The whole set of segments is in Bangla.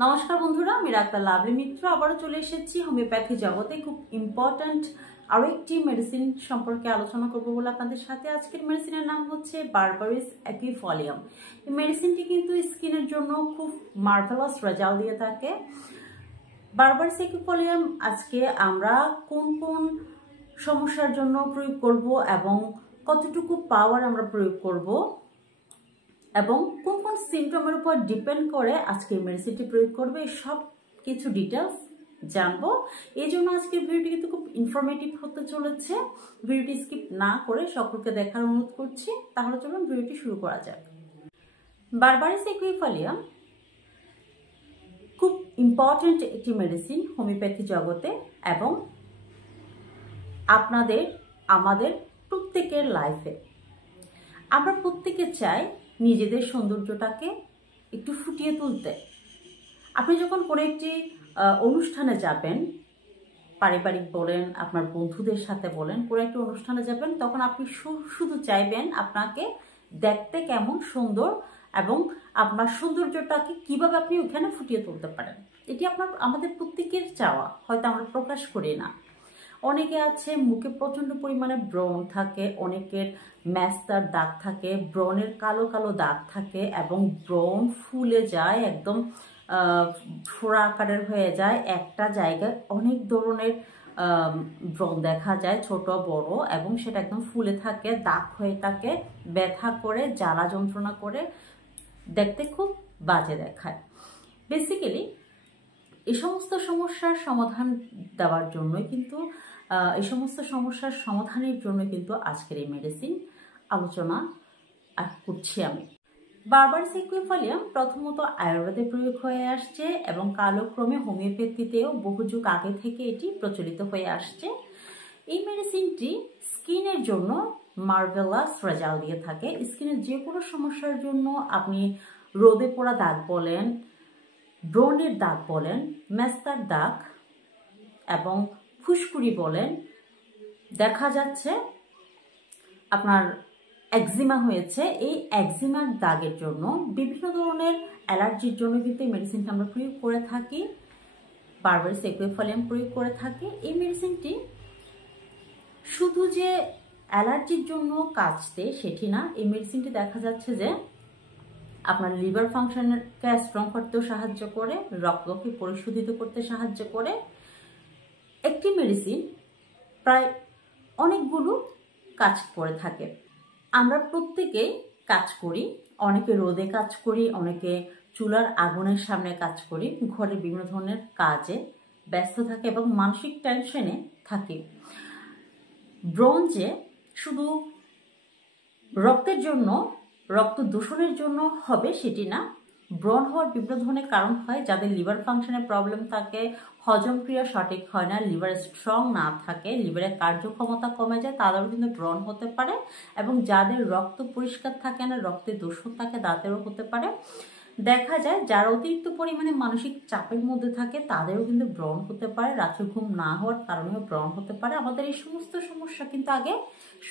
নমস্কার বন্ধুরা, আমি ডাক্তার লাভলি মিত্র আবারও চলে এসেছি হোমিওপ্যাথি জগতে খুব ইম্পর্ট্যান্ট আরও একটি মেডিসিন সম্পর্কে আলোচনা করব বলে আপনাদের সাথে। আজকের মেডিসিনের নাম হচ্ছে বারবারিস অ্যাকুইফলিয়াম। এই মেডিসিনটি কিন্তু স্কিনের জন্য খুব মার্ভেলাস রেজাল্ট দিয়ে থাকে। বারবারিস অ্যাকুইফলিয়াম আজকে আমরা কোন কোন সমস্যার জন্য প্রয়োগ করব এবং কতটুকু পাওয়ার আমরা প্রয়োগ করব এবং কোন কোন সিমটমের উপর ডিপেন্ড করে আজকে এই মেডিসিনটি প্রয়োগ করবে সব কিছু ডিটেলস জানবো। এই জন্য আজকে ভিডিওটি কিন্তু খুব ইনফরমেটিভ হতে চলেছে। ভিডিওটি স্কিপ না করে সকলকে দেখার অনুরোধ করছি। তাহলে চলুন ভিডিওটি শুরু করা যাক। বারবারিস অ্যাকুইফলিয়াম খুব ইম্পর্ট্যান্ট একটি মেডিসিন হোমিওপ্যাথি জগতে এবং আমাদের প্রত্যেকের লাইফে আমরা প্রত্যেকে চাই নিজেদের সৌন্দর্যটাকে একটু ফুটিয়ে তুলতে। আপনি যখন কোনো একটি অনুষ্ঠানে যাবেন, পারিবারিক বলেন, আপনার বন্ধুদের সাথে বলেন, কোনো একটি অনুষ্ঠানে যাবেন, তখন আপনি শুধু চাইবেন আপনাকে দেখতে কেমন সুন্দর এবং আপনার সৌন্দর্যটাকে কিভাবে আপনি ওখানে ফুটিয়ে তুলতে পারেন। এটি আমাদের প্রত্যেকের চাওয়া, হয়তো আমরা প্রকাশ করি না। অনেকে আছে মুখে প্রচন্ড পরিমাণে ব্রণ থাকে, অনেকের ম্যাস্তার দাগ থাকে, ব্রণের কালো কালো দাগ থাকে এবং ব্রণ ফুলে যায়, একদম ফোড়া আকারের হয়ে যায়। একটা জায়গায় অনেক ধরনের ব্রণ দেখা যায়, ছোট বড়, এবং সেটা একদম ফুলে থাকে, দাগ হয়ে থাকে, ব্যথা করে, জ্বালা যন্ত্রণা করে, দেখতে খুব বাজে দেখায়। বেসিক্যালি এই সমস্ত সমস্যার সমাধান দেওয়ার জন্য কিন্তু সমাধানের জন্য কিন্তু আজকের এই মেডিসিন আলোচনা করছি আমি। বারবারিস অ্যাকুইফলিয়াম প্রথমত আয়ুর্বেদে প্রয়োগ হয়ে আসছে এবং কালক্রমে হোমিওপ্যাথিতেও বহু যুগ আগে থেকে এটি প্রচলিত হয়ে আসছে। এই মেডিসিনটি স্কিনের জন্য মার্ভেলাস রেজাল্ট দিয়ে থাকে। স্কিনের যে কোনো সমস্যার জন্য, আপনি রোদে পোড়া দাগ বলেন, ব্রণের দাগ বলেন, মেস্তার দাগ এবং ফুসকুড়ি বলেন, দেখা যাচ্ছে আপনার একজিমা হয়েছে, এই একজিমার দাগের জন্য, বিভিন্ন ধরনের অ্যালার্জির জন্য কিন্তু এই মেডিসিনটা আমরা প্রয়োগ করে থাকি। বারবারিস অ্যাকুইফলিয়াম প্রয়োগ করে থাকি। এই মেডিসিনটি শুধু যে অ্যালার্জির জন্য কাজ দেয় সেটি না। এই মেডিসিনটি দেখা যাচ্ছে যে আপনার লিভার ফাংশনকে স্ট্রং করতেও সাহায্য করে, রক্তকে পরিশোধিত করতে সাহায্য করে। একটি মেডিসিন প্রায় অনেকগুলো কাজ করে থাকে। আমরা প্রত্যেকেই কাজ করি, অনেকে রোদে কাজ করি, অনেকে চুলার আগুনের সামনে কাজ করি, ঘরের বিভিন্ন ধরনের কাজে ব্যস্ত থাকে এবং মানসিক টেনশনে থাকি। ব্রণ যে শুধু রক্তের জন্য, রক্ত দূষণের জন্য হবে সেটি না। ব্রণ হওয়ার বিভিন্ন ধরনের কারণ হয়। যাদের লিভার ফাংশনের প্রবলেম থাকে, হজম ক্রিয়া সঠিক হয় না, লিভার স্ট্রং না থাকে, লিভারের কার্যক্ষমতা কমে যায়, তাদেরও কিন্তু ব্রণ হতে পারে। এবং যাদের রক্ত পরিষ্কার থাকে না, রক্তে দূষণ থাকে, তাদেরও হতে পারে। দেখা যায় যারা অতিরিক্ত পরিমাণে মানসিক চাপের মধ্যে থাকে তাদেরও কিন্তু ব্রণ হতে পারে, রাত্রে ঘুম না হওয়ার কারণেও ব্রণ হতে পারে। আমাদের এই সমস্ত সমস্যা কিন্তু আগে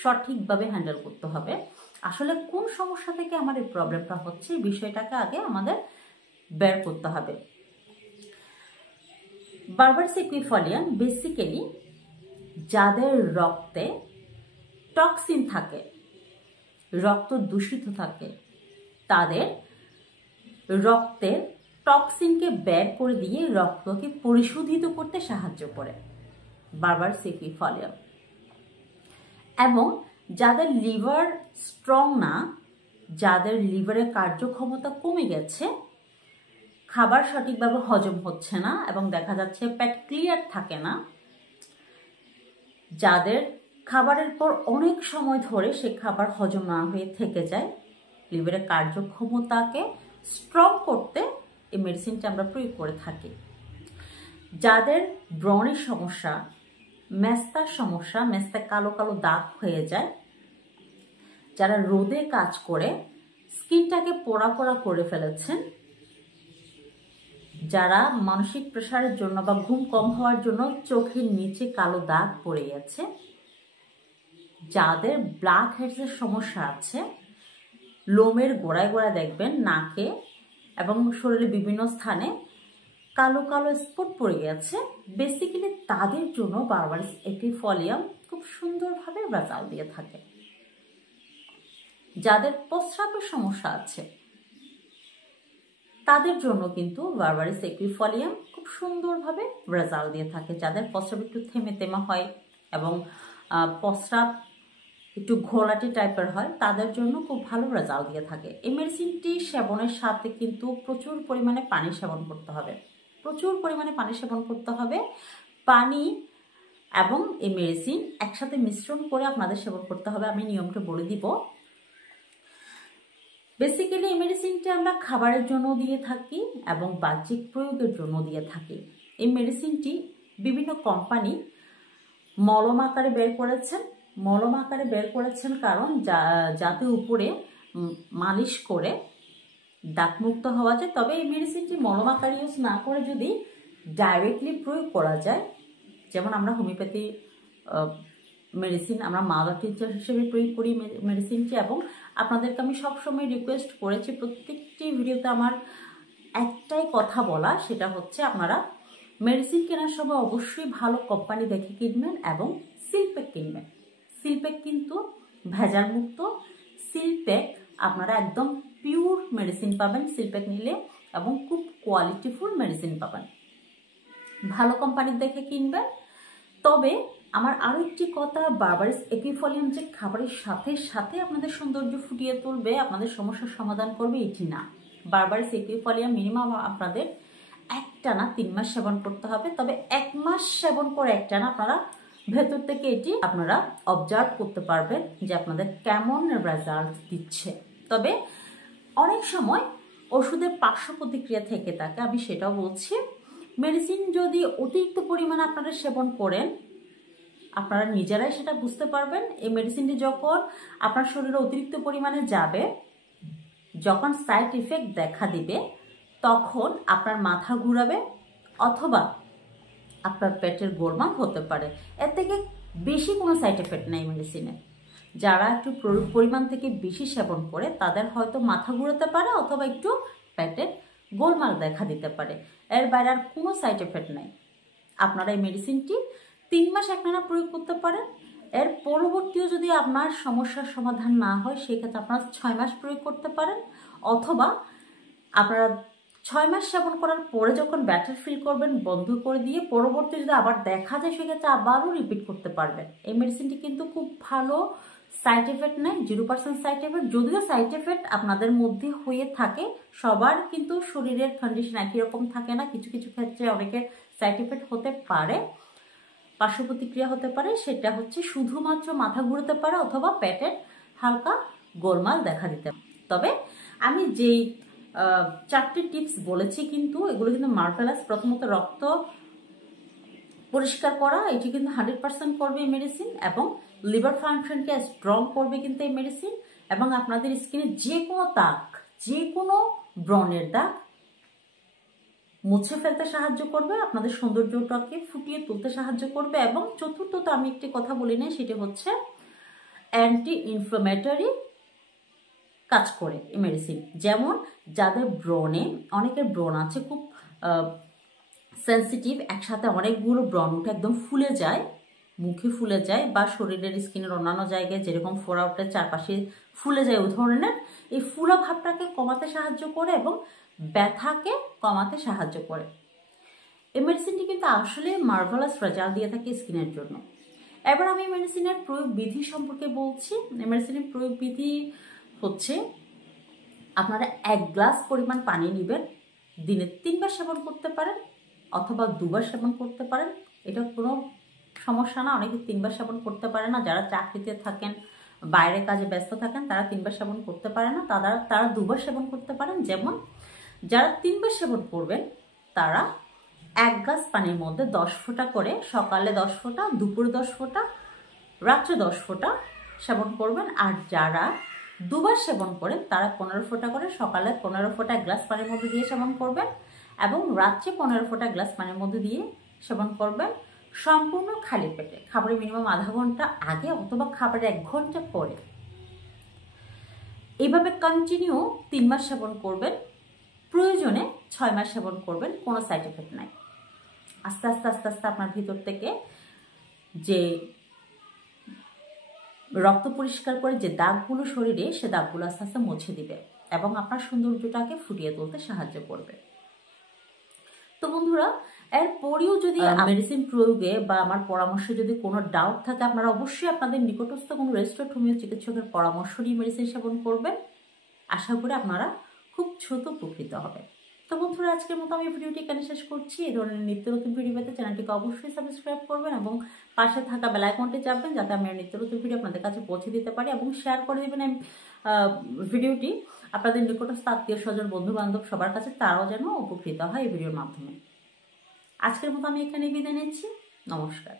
সঠিকভাবে হ্যান্ডেল করতে হবে। আসলে কোন সমস্যা থেকে আমার এই প্রবলেমটা হচ্ছে, এই বিষয়টাকে আগে আমাদের বের করতে হবে। বারবারিস অ্যাকুইফলিয়াম বেসিক্যালি যাদের রক্তে টক্সিন থাকে, রক্ত দূষিত থাকে, তাদের রক্তের টক্সিনকে বের করে দিয়ে রক্তকে পরিশোধিত করতে সাহায্য করে বারবারিস অ্যাকুইফলিয়াম। এবং যাদের লিভার স্ট্রং না, যাদের লিভারের কার্যক্ষমতা কমে গেছে, খাবার সঠিকভাবে হজম হচ্ছে না এবং দেখা যাচ্ছে পেট ক্লিয়ার থাকে না, যাদের খাবারের পর অনেক সময় ধরে সে খাবার হজম না হয়ে থেকে যায়, লিভারের কার্যক্ষমতাকে স্ট্রং করতে এই মেডিসিনটা আমরা প্রয়োগ করে থাকি। যাদের ব্রণের সমস্যা, মেস্তার সমস্যা, মেস্তায় কালো কালো দাগ হয়ে যায়, যারা রোদে কাজ করে স্কিনটাকে পোড়া পোড়া করে ফেলেছেন, যারা মানসিক প্রেশারের জন্য বা ঘুম কম হওয়ার জন্য চোখের নিচে কালো দাগ পড়ে গেছে, যাদের ব্ল্যাক হেডসের সমস্যা আছে, লোমের গোড়ায় গোড়ায় দেখবেন নাকে এবং শরীরের বিভিন্ন স্থানে কালো কালো স্পট পড়ে গেছে, বেসিক্যালি তাদের জন্য বারবারিস একুইফলিয়াম খুব সুন্দরভাবে রেজাল্ট দিয়ে থাকে। যাদের প্রস্রাবের সমস্যা আছে তাদের জন্য কিন্তু বারবারিস একুইফলিয়াম খুব সুন্দরভাবে রেজাল্ট দিয়ে থাকে। যাদের প্রস্রাব একটু থেমে থেমে হয় এবং প্রস্রাব একটু ঘোলাটে টাইপের হয় তাদের জন্য খুব ভালো রেজাল্ট দিয়ে থাকে। এই মেডিসিনটি সেবনের সাথে কিন্তু প্রচুর পরিমাণে পানি সেবন করতে হবে, প্রচুর পরিমাণে পানি সেবন করতে হবে। পানি এবং এই মেডিসিন একসাথে মিশ্রণ করে আপনাদের সেবন করতে হবে। আমি নিয়মটা বলে দিব। বেসিক্যালি এই মেডিসিনটি আমরা খাবারের জন্য দিয়ে থাকি এবং বাহ্যিক প্রয়োগের জন্য দিয়ে থাকি। এই মেডিসিনটি বিভিন্ন কোম্পানি মলম আকারে বের করেছেন কারণ যাতে উপরে মালিশ করে দাগমুক্ত হওয়া যায়। তবে এই মেডিসিনটি মলম আকারে ইউজ না করে যদি ডাইরেক্টলি প্রয়োগ করা যায়, যেমন আমরা হোমিওপ্যাথি মেডিসিন আমরা মাদার টিচার হিসেবে প্রয়োগ করি মেডিসিনটি। এবং আপনাদেরকে আমি সবসময় রিকোয়েস্ট করেছি প্রত্যেকটি ভিডিওতে আমার একটাই কথা বলা, সেটা হচ্ছে আপনারা মেডিসিন কেনার সময় অবশ্যই ভালো কোম্পানি দেখে কিনবেন এবং সিলপ্যাক কিনবেন। সিলপ্যাক কিন্তু ভেজাল মুক্ত, সিলপ্যাক আপনারা একদম পিওর মেডিসিন পাবেন সিলপ্যাক নিলে এবং খুব কোয়ালিটিফুল মেডিসিন পাবেন। ভালো কোম্পানির দেখে কিনবেন। তবে আমার আরও একটি কথা, বারবারিস একুইফলিয়াম যে খাবারের সাথে সাথে আপনাদের সৌন্দর্য ফুটিয়ে তুলবে, আপনাদের সমস্যার সমাধান করবে, এটি না। বারবারিস একুইফলিয়াম মিনিমাম আপনাদের একটানা 3 মাস সেবন করতে হবে। তবে 1 মাস সেবন করে একটানা আপনারা ভেতর থেকে এটি আপনারা অবজার্ভ করতে পারবেন যে আপনাদের কেমন রেজাল্ট দিচ্ছে। তবে অনেক সময় ওষুধের পার্শ্ব প্রতিক্রিয়া থেকে থাকে, আমি সেটাও বলছি। মেডিসিন যদি অতিরিক্ত পরিমাণে আপনারা সেবন করেন আপনারা নিজেরাই সেটা বুঝতে পারবেন। এই মেডিসিনটি যখন আপনার শরীরে অতিরিক্ত পরিমাণে যাবে, যখন সাইড ইফেক্ট দেখা দিবে, তখন আপনার মাথা ঘুরাবে অথবা আপনার পেটের গোলমাল হতে পারে। এর থেকে বেশি কোনো সাইড এফেক্ট নেই মেডিসিনে। যারা একটু পরিমাণ থেকে বেশি সেবন করে তাদের হয়তো মাথা ঘুরাতে পারে অথবা একটু পেটের গোলমাল দেখা দিতে পারে, এর বাইরে আর কোনো সাইড এফেক্ট নেই। আপনারা এই মেডিসিনটি 3 মাস একটানা প্রয়োগ করতে পারেন। এর পরবর্তীও যদি আপনার সমস্যার সমাধান না হয় সেক্ষেত্রে আপনারা 6 মাস প্রয়োগ করতে পারেন, অথবা আপনারা 6 মাস সেবন করার পরে যখন ব্যাটার ফিল করবেন বন্ধ করে দিয়ে পরবর্তী যদি আবার দেখা যায় সেক্ষেত্রে আবারও রিপিট করতে পারবেন। এই মেডিসিনটি কিন্তু খুব ভালো, সাইড এফেক্ট নেই, 0% সাইড এফেক্ট। যদিও সাইড এফেক্ট আপনাদের মধ্যে হয়ে থাকে, সবার কিন্তু শরীরের কন্ডিশন একই রকম থাকে না, কিছু কিছু ক্ষেত্রে অনেকের সাইড এফেক্ট হতে পারে, পার্শ্ব প্রতিক্রিয়া হতে পারে। সেটা হচ্ছে শুধুমাত্র মাথা ঘুরতে পারে অথবা পেটের হালকা গোলমাল দেখা দিতে পারে। তবে আমি যেই 4টি টিপস বলেছি কিন্তু এগুলো কিন্তু মার্ভেলাস। প্রথমত রক্ত পরিষ্কার করা, এটি কিন্তু 100% করবে এই মেডিসিন, এবং লিভার ফাংশনকে স্ট্রং করবে কিন্তু এই মেডিসিন, এবং আপনাদের স্কিনে যে কোনো দাগ, যে কোনো ব্রণের দাগ মুছে ফেলতে সাহায্য করবে, আপনাদের সৌন্দর্যটাকে ফুটিয়ে তুলতে সাহায্য করবে। এবং চতুর্থত আমি একটি কথা বলি না, সেটি হচ্ছে অ্যান্টি ইনফ্লামেটরি কাজ করে এই মেডিসিন। যেমন যাদের ব্রণে, অনেকের ব্রণ আছে খুব সেন্সিটিভ, একসাথে অনেকগুলো ব্রণ উঠে একদম ফুলে যায়, মুখে ফুলে যায়, বা শরীরের স্কিনের অন্যান্য জায়গায় যেরকম ফোড়া উঠে চারপাশে ফুলে যায়, ওই ধরনের এই ফুলা ভাবটাকে কমাতে সাহায্য করে এবং ব্যথাকে কমাতে সাহায্য করে। এই মেডিসিনটি কিন্তু আসলে মার্ভেলাস রেজাল্ট দিয়ে থাকে স্কিনের জন্য। এবার আমি মেডিসিনের প্রয়োগ বিধি সম্পর্কে বলছি। এই মেডিসিনের প্রয়োগ বিধি হচ্ছে আপনারা 1 গ্লাস পরিমাণ পানি নেবেন, দিনে 3 বার সেবন করতে পারেন অথবা 2 বার সেবন করতে পারেন, এটা কোনো সমস্যা না। অনেকে 3 বার সেবন করতে পারে না, যারা চাকরিতে থাকেন, বাইরে কাজে ব্যস্ত থাকেন, তারা 3 বার সেবন করতে পারে না, তারা 2 বার সেবন করতে পারেন। যেমন যারা 3 বার সেবন করবেন তারা 1 গ্লাস পানির মধ্যে 10 ফোঁটা করে, সকালে 10 ফোঁটা, দুপুরে 10 ফোঁটা, রাত্রে 10 ফোঁটা সেবন করবেন। আর যারা 2 বার সেবন করেন তারা 15 ফোঁটা করে, সকালে 15 ফোঁটা 1 গ্লাস পানির মধ্যে দিয়ে সেবন করবেন এবং রাত্রে 15 ফোঁটা গ্লাস পানির মধ্যে দিয়ে সেবন করবেন, সম্পূর্ণ খালি পেটে, খাবারের মিনিমাম আধা ঘন্টা আগে অথবা খাবারের 1 ঘন্টা পরে। এইভাবে কন্টিনিউ 3 মাস সেবন করবেন, প্রয়োজনে 6 মাস সেবন করবেন, কোনো সাইড এফেক্ট নাই। আস্তে আস্তে আস্তে আস্তে আপনার ভিতর থেকে যে রক্ত পরিষ্কার করে যে দাগগুলো শরীরে, সে দাগগুলো আস্তে আস্তে মুছে দিবে এবং আপনার সৌন্দর্যটাকে ফুটিয়ে তুলতে সাহায্য করবে। তো বন্ধুরা, এরপরেও যদি মেডিসিন প্রয়োগে বা আমার পরামর্শে যদি কোনো ডাউট থাকে, আপনারা অবশ্যই আপনাদের নিকটস্থ কোনো রেজিস্টার্ড হোমিও চিকিৎসকের পরামর্শ নিয়ে মেডিসিন সেবন করবেন। আশা করি আপনারা খুব দ্রুত উপকৃত হবে। তো বন্ধুরা, আজকের মতো আমি ভিডিওটি এখানে শেষ করছি। এই ধরনের নিত্য নতুন ভিডিও পেতে চ্যানেলটিকে অবশ্যই সাবস্ক্রাইব করবেন এবং পাশে থাকা বেল আইকনটি চাপবেন, যাতে আমি নিত্য নতুন ভিডিও আপনাদের কাছে পৌঁছে দিতে পারি, এবং শেয়ার করে দেবেন ভিডিওটি আপনাদের নিকটস্থ আত্মীয় স্বজন, বন্ধু বান্ধব সবার কাছে, তারাও যেন উপকৃত হয় এই ভিডিওর মাধ্যমে। আজকের মতো আমি এখানে বিদায় নিচ্ছি। নমস্কার।